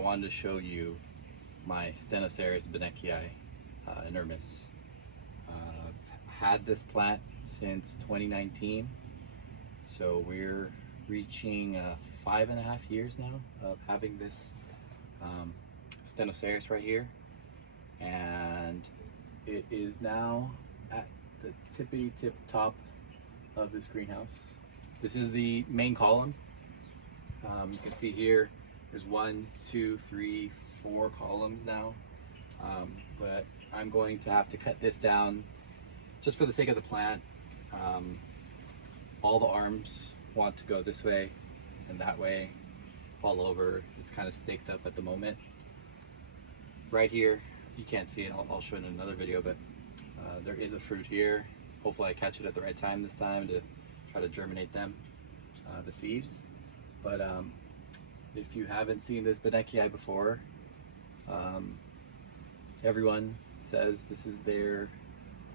wanted to show you my Stenocereus beneckei inermis. I've had this plant since 2019, so we're reaching 5.5 years now of having this Stenocereus right here, and it is now at the tippity tip top of this greenhouse. This is the main column. You can see here there's 1, 2, 3, 4 columns now, but I'm going to have to cut this down just for the sake of the plant. All the arms want to go this way and that way, fall over. It's kind of staked up at the moment. Right here, you can't see it, I'll show it in another video, but there is a fruit here. Hopefully I catch it at the right time this time to try to germinate them, the seeds. But if you haven't seen this beneckei before, everyone says this is their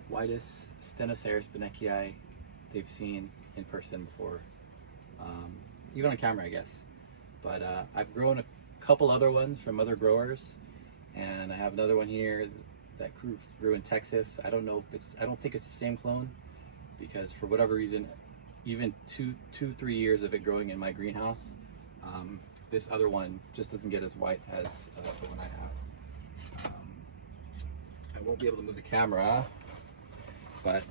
whitest Stenocereus beneckei they've seen in person before, even on camera, I guess. But I've grown a couple other ones from other growers, and I have another one here that grew in Texas. I don't think it's the same clone, because for whatever reason, even 2-3 years of it growing in my greenhouse, this other one just doesn't get as white as the one I have. I won't be able to move the camera, but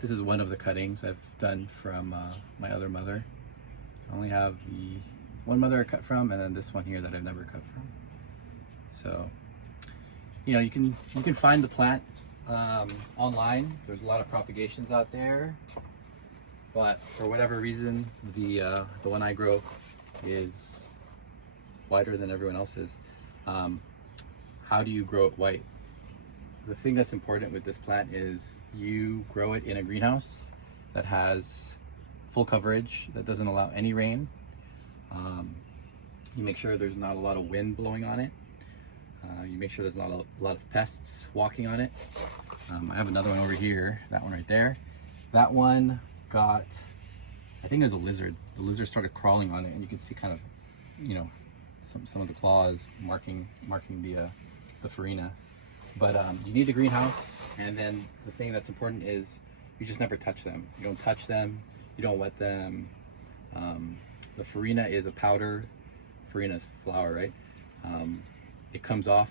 this is one of the cuttings I've done from my other mother. I only have the one mother I cut from, and then this one here that I've never cut from. So, you know, you can find the plant online. There's a lot of propagations out there, but for whatever reason, the one I grow is whiter than everyone else's. How do you grow it white? The thing that's important with this plant is you grow it in a greenhouse that has full coverage, that doesn't allow any rain. You make sure there's not a lot of wind blowing on it. You make sure there's not a lot of pests walking on it. I have another one over here, that one right there. That one got, I think it was a lizard. The lizard started crawling on it, and you can see kind of, you know, some of the claws marking the farina. But you need the greenhouse, and then the thing that's important is you just never touch them. You don't touch them, you don't wet them. The farina is a powder. Farina is flour, right? It comes off,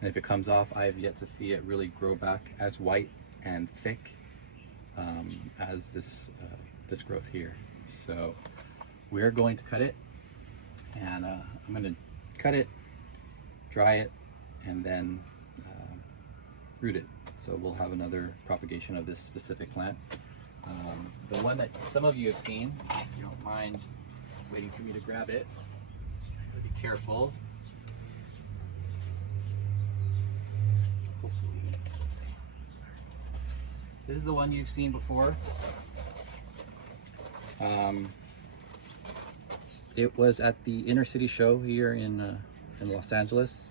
and if it comes off, I have yet to see it really grow back as white and thick as this growth here. So we're going to cut it, and I'm going to cut it, dry it, and then root it. So we'll have another propagation of this specific plant. The one that some of you have seen, if you don't mind waiting for me to grab it, I gotta be careful. Hopefully. This is the one you've seen before. It was at the Inner City show here in Los Angeles.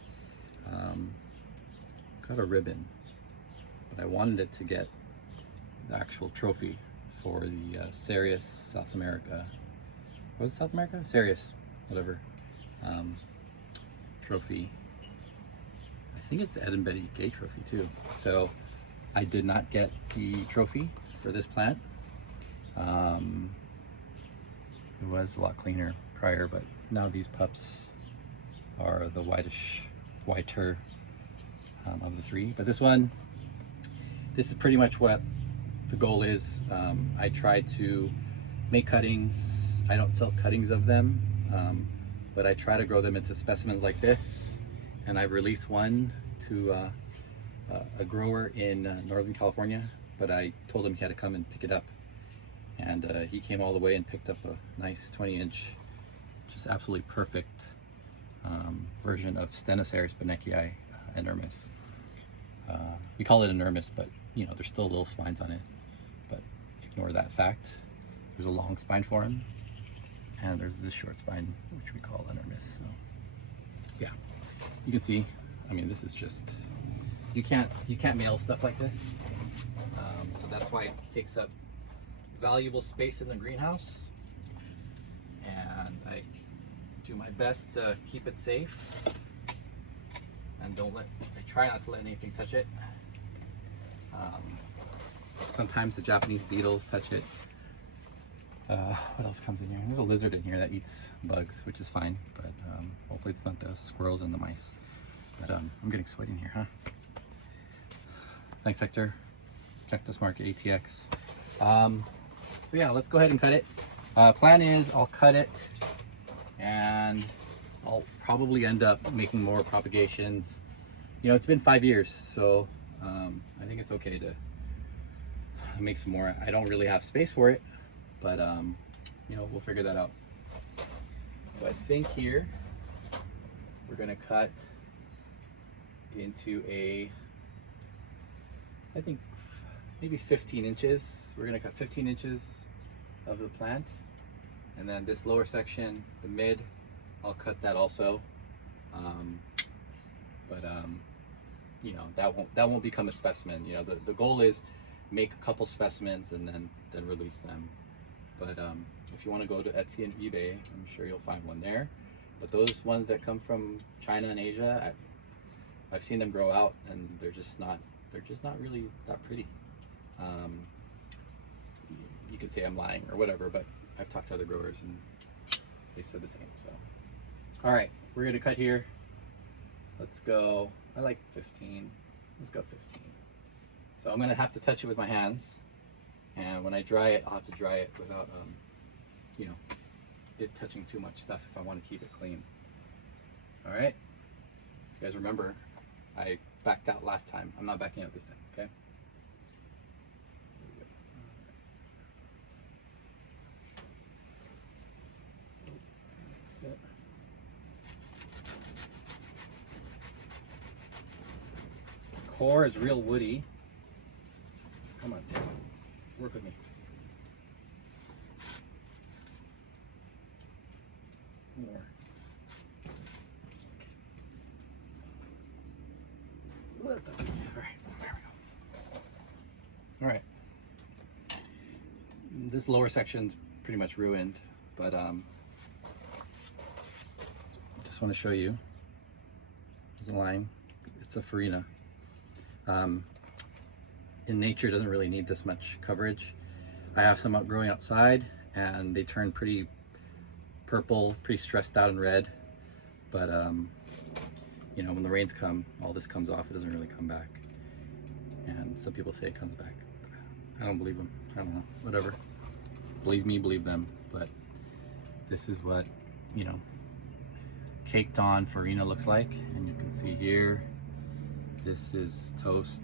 Got a ribbon, but I wanted it to get the actual trophy for the Cereus South America. What was it, South America? Cereus, whatever. Trophy. I think it's the Ed & Betty Gay trophy too. So I did not get the trophy for this plant. It was a lot cleaner prior, but now these pups are the whiter of the three. But this one, this is pretty much what the goal is. I try to make cuttings. I don't sell cuttings of them, but I try to grow them into specimens like this. And I've released one to a grower in Northern California, but I told him he had to come and pick it up. And he came all the way and picked up a nice 20-inch, just absolutely perfect version of Stenocereus beneckei inermis. We call it inermis, but you know, there's still little spines on it, but ignore that fact. There's a long spine for him, and there's this short spine, which we call inermis. So yeah, you can see, I mean, this is just, you can't mail stuff like this. So that's why it takes up valuable space in the greenhouse. And I do my best to keep it safe, and I try not to let anything touch it. Sometimes the Japanese beetles touch it. What else comes in here? There's a lizard in here that eats bugs, which is fine, but hopefully it's not the squirrels and the mice. But I'm getting sweaty in here, huh? Thanks, Hector. Cactus Market ATX. So yeah, let's go ahead and cut it. Plan is I'll cut it and I'll probably end up making more propagations. You know, it's been 5 years, so I think it's okay to make some more. I don't really have space for it, but you know, we'll figure that out. So I think here we're gonna cut into I think maybe 15 inches. We're gonna cut 15 inches of the plant, and then this lower section, the mid, I'll cut that also. You know, that won't become a specimen. You know, the goal is make a couple specimens and then release them. But if you want to go to Etsy and eBay, I'm sure you'll find one there. But those ones that come from China and Asia, I've seen them grow out, and they're just not really that pretty. You could say I'm lying or whatever, but I've talked to other growers and they've said the same. So, all right, we're gonna cut here. Let's go. I like 15. Let's go 15. So I'm gonna have to touch it with my hands, and when I dry it, I'll have to dry it without, you know, it touching too much stuff if I want to keep it clean. All right. You guys remember, I backed out last time. I'm not backing out this time. Okay. Core is real woody. Come on, work with me. More. All right, there we go. All right. This lower section's pretty much ruined, but just want to show you. There's a line. It's a farina. In nature, it doesn't really need this much coverage. I have some growing outside, and they turn pretty purple, pretty stressed out and red. But you know, when the rains come, all this comes off. It doesn't really come back. And some people say it comes back. I don't believe them. I don't know. Whatever. Believe me, believe them. But this is what, you know, caked on farina looks like. And you can see here, this is toast.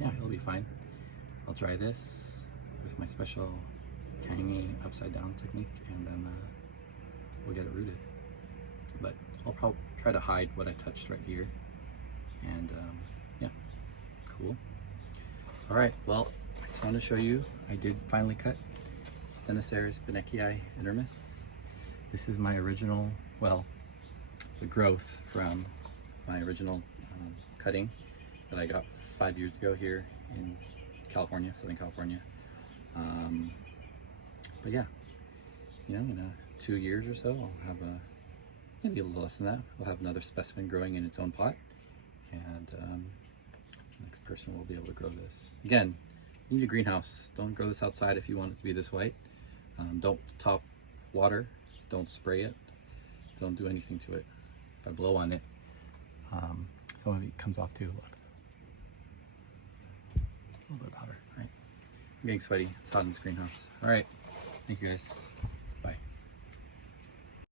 Yeah, it'll be fine. I'll dry this with my special Kangi upside down technique, and then we'll get it rooted. But I'll probably try to hide what I touched right here. And yeah, cool. All right, well, I just wanted to show you, I did finally cut Stenocereus beneckei inermis. This is my original, well, the growth from my original cutting that I got 5 years ago here in California, Southern California. But yeah, you know, in 2 years or so, I'll have maybe a little less than that. We'll have another specimen growing in its own pot, and the next person will be able to grow this. Again, you need a greenhouse. Don't grow this outside if you want it to be this white. Don't top water. Don't spray it. Don't do anything to it. If I blow on it, some of it comes off too. Look. A little bit of powder, right? I'm getting sweaty. It's hot in this greenhouse. All right. Thank you guys.